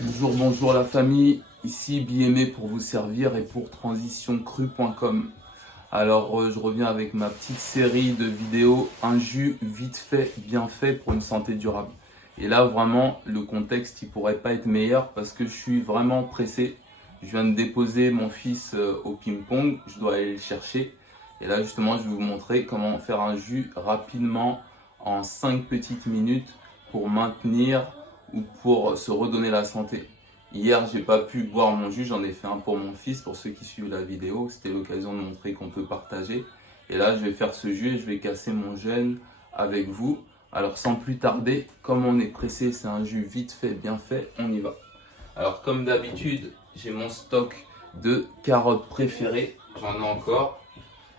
Bonjour la famille, ici BME pour vous servir et pour transitioncru.com. Alors je reviens avec ma petite série de vidéos, un jus vite fait, bien fait pour une santé durable. Et là vraiment le contexte il pourrait pas être meilleur parce que je suis vraiment pressé. Je viens de déposer mon fils au ping-pong, je dois aller le chercher. Et là justement je vais vous montrer comment faire un jus rapidement en 5 petites minutes pour maintenir ou pour se redonner la santé. Hier, j'ai pas pu boire mon jus, j'en ai fait un pour mon fils, pour ceux qui suivent la vidéo. C'était l'occasion de montrer qu'on peut partager. Et là, je vais faire ce jus et je vais casser mon jeûne avec vous. Alors, sans plus tarder, comme on est pressé, c'est un jus vite fait, bien fait, on y va. Alors, comme d'habitude, j'ai mon stock de carottes préférées. J'en ai encore.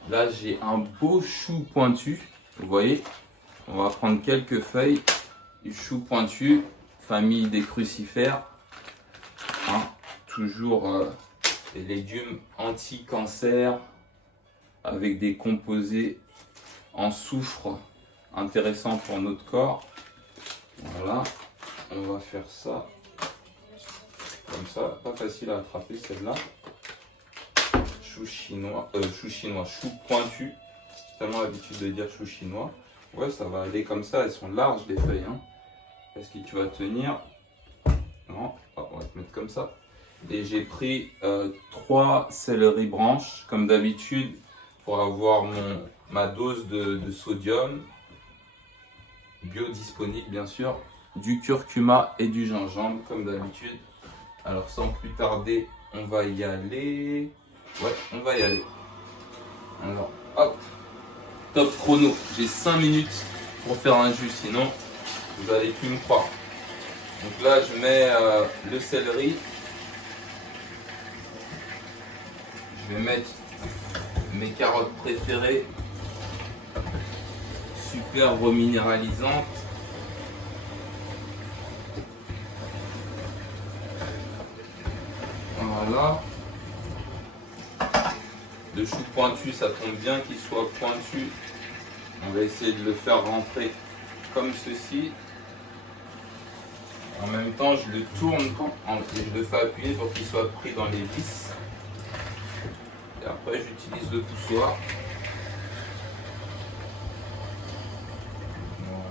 Là, j'ai un beau chou pointu. Vous voyez, on va prendre quelques feuilles du chou pointu, famille des crucifères. Toujours des légumes anti-cancer avec des composés en soufre intéressants pour notre corps. Voilà, on va faire ça comme ça, pas facile à attraper celle-là. Chou pointu, j'ai tellement l'habitude de dire chou chinois. Ouais, ça va aller comme ça, elles sont larges les feuilles. Est-ce que tu vas tenir? Non, on va te mettre comme ça. Et j'ai pris 3 céleri branches comme d'habitude pour avoir ma dose de sodium bio disponible bien sûr, du curcuma et du gingembre comme d'habitude. Alors sans plus tarder, on va y aller. Ouais, on va y aller. Alors hop, top chrono, j'ai 5 minutes pour faire un jus, sinon vous n'allez plus me croire. Donc là je mets le céleri. Je vais mettre mes carottes préférées, super reminéralisantes. Voilà. Le chou pointu, ça tombe bien qu'il soit pointu. On va essayer de le faire rentrer comme ceci. En même temps, je le tourne et je le fais appuyer pour qu'il soit pris dans les vis. Et après, j'utilise le poussoir.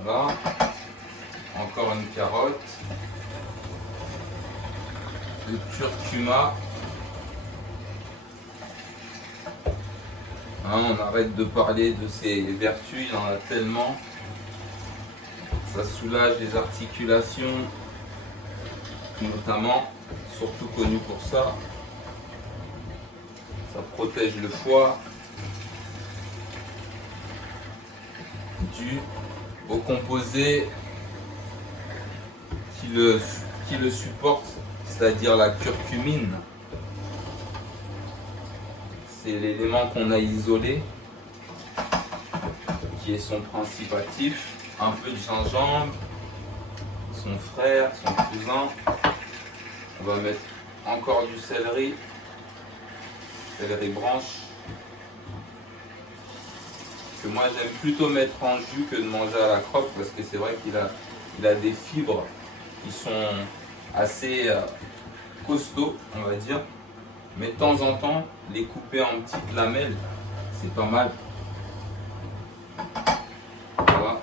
Voilà. Encore une carotte. Le curcuma. On arrête de parler de ses vertus, il en a tellement. Ça soulage les articulations, notamment, surtout connu pour ça. Ça protège le foie dû aux composés qui le supportent, c'est-à-dire la curcumine. C'est l'élément qu'on a isolé, qui est son principe actif. Un peu de gingembre, son frère, son cousin. On va mettre encore du céleri branche. Que moi j'aime plutôt mettre en jus que de manger à la croque parce que c'est vrai qu'il a des fibres qui sont assez costauds, on va dire. Mais de temps en temps, les couper en petites lamelles, c'est pas mal. Voilà.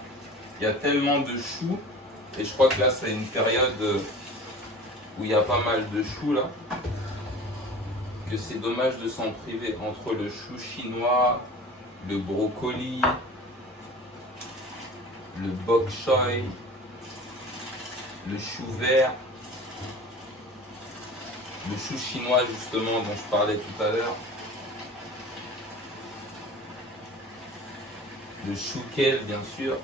Il y a tellement de choux, et je crois que là c'est une période où il y a pas mal de choux là, que c'est dommage de s'en priver. Entre le chou chinois, le brocoli, le bok choy, le chou vert, le chou chinois justement dont je parlais tout à l'heure, le chou kale bien sûr.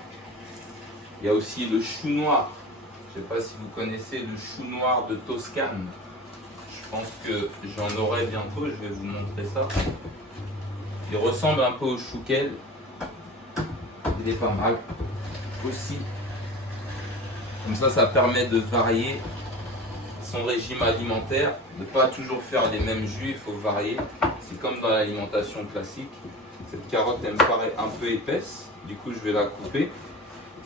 Il y a aussi le chou noir. Je ne sais pas si vous connaissez le chou noir de Toscane. Je pense que j'en aurai bientôt, je vais vous montrer ça. Il ressemble un peu au chou kale. Il est pas mal aussi. Comme ça permet de varier son régime alimentaire, de ne pas toujours faire les mêmes jus, il faut varier. C'est comme dans l'alimentation classique. Cette carotte elle me paraît un peu épaisse, du coup je vais la couper.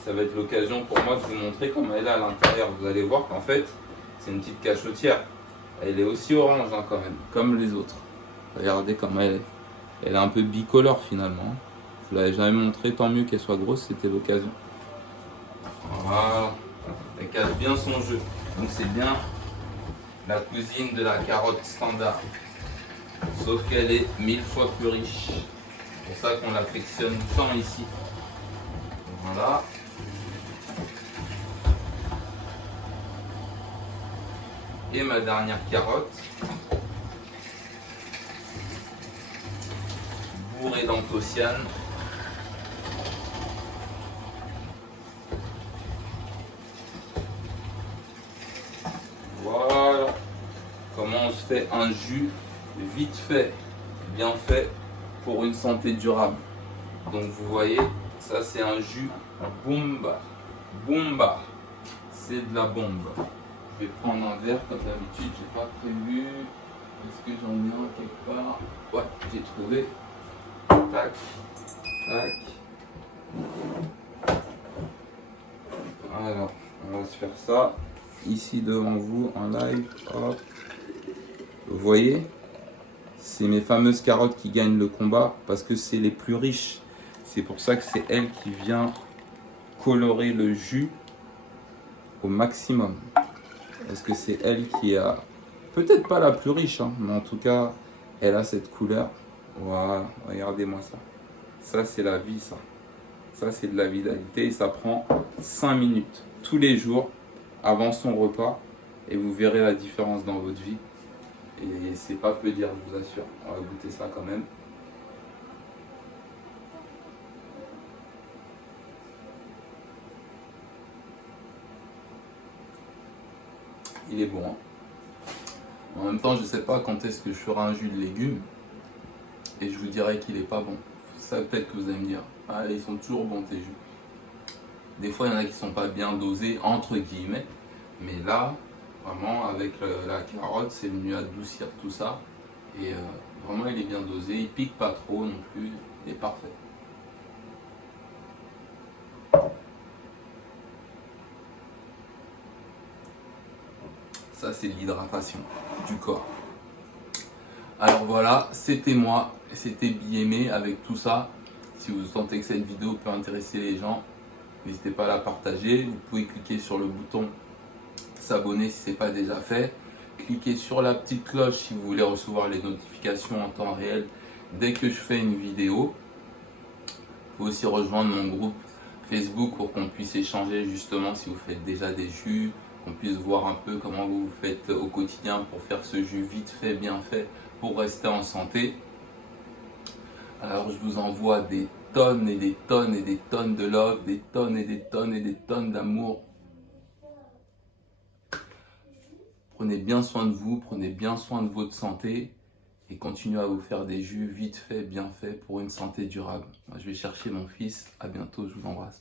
Ça va être l'occasion pour moi de vous montrer comment elle est à l'intérieur. Vous allez voir qu'en fait C'est une petite cachotière. Elle est aussi orange hein, quand même, comme les autres. Regardez comment elle est. Elle est un peu bicolore finalement. Je ne l'avais jamais montré, tant mieux qu'elle soit grosse, c'était l'occasion. Voilà. Elle cache bien son jeu. Donc c'est bien la cousine de la carotte standard. Sauf qu'elle est 1000 fois plus riche. C'est pour ça qu'on l'affectionne tant ici. Voilà. Et ma dernière carotte, bourrée d'anthocyanes. Voilà comment on se fait un jus vite fait, bien fait pour une santé durable. Donc vous voyez, ça c'est un jus bomba. Bomba, c'est de la bombe. Je vais prendre un verre comme d'habitude, j'ai pas prévu. Est-ce que j'en ai un quelque part? Ouais, j'ai trouvé. Tac, tac. Alors, on va se faire ça ici devant vous en live. Hop. Vous voyez, c'est mes fameuses carottes qui gagnent le combat parce que c'est les plus riches. C'est pour ça que c'est elle qui vient colorer le jus au maximum. Parce que c'est elle qui a, peut-être pas la plus riche, hein, mais en tout cas, elle a cette couleur. Voilà, regardez-moi ça. Ça, c'est la vie, ça. Ça, c'est de la vitalité et ça prend 5 minutes tous les jours avant son repas et vous verrez la différence dans votre vie. Et c'est pas peu dire, je vous assure. On va goûter ça quand même. Il est bon. Hein. En même temps, je sais pas quand est-ce que je ferai un jus de légumes et je vous dirai qu'il est pas bon. Ça peut-être que vous allez me dire, ah, ils sont toujours bons tes jus. Des fois, il y en a qui sont pas bien dosés entre guillemets, mais là, vraiment avec la carotte, c'est venu adoucir tout ça et vraiment il est bien dosé. Il pique pas trop non plus, il est parfait. Ça, c'est l'hydratation du corps. Alors voilà, c'était moi, c'était BMA avec tout ça. Si vous sentez que cette vidéo peut intéresser les gens, n'hésitez pas à la partager. Vous pouvez cliquer sur le bouton s'abonner si ce n'est pas déjà fait. Cliquez sur la petite cloche si vous voulez recevoir les notifications en temps réel dès que je fais une vidéo. Vous pouvez aussi rejoindre mon groupe Facebook pour qu'on puisse échanger justement si vous faites déjà des jus, qu'on puisse voir un peu comment vous faites au quotidien pour faire ce jus vite fait, bien fait, pour rester en santé. Alors je vous envoie des tonnes et des tonnes et des tonnes de love, des tonnes et des tonnes et des tonnes d'amour. Prenez bien soin de vous, prenez bien soin de votre santé et continuez à vous faire des jus vite fait, bien fait pour une santé durable. Moi je vais chercher mon fils, à bientôt, je vous embrasse.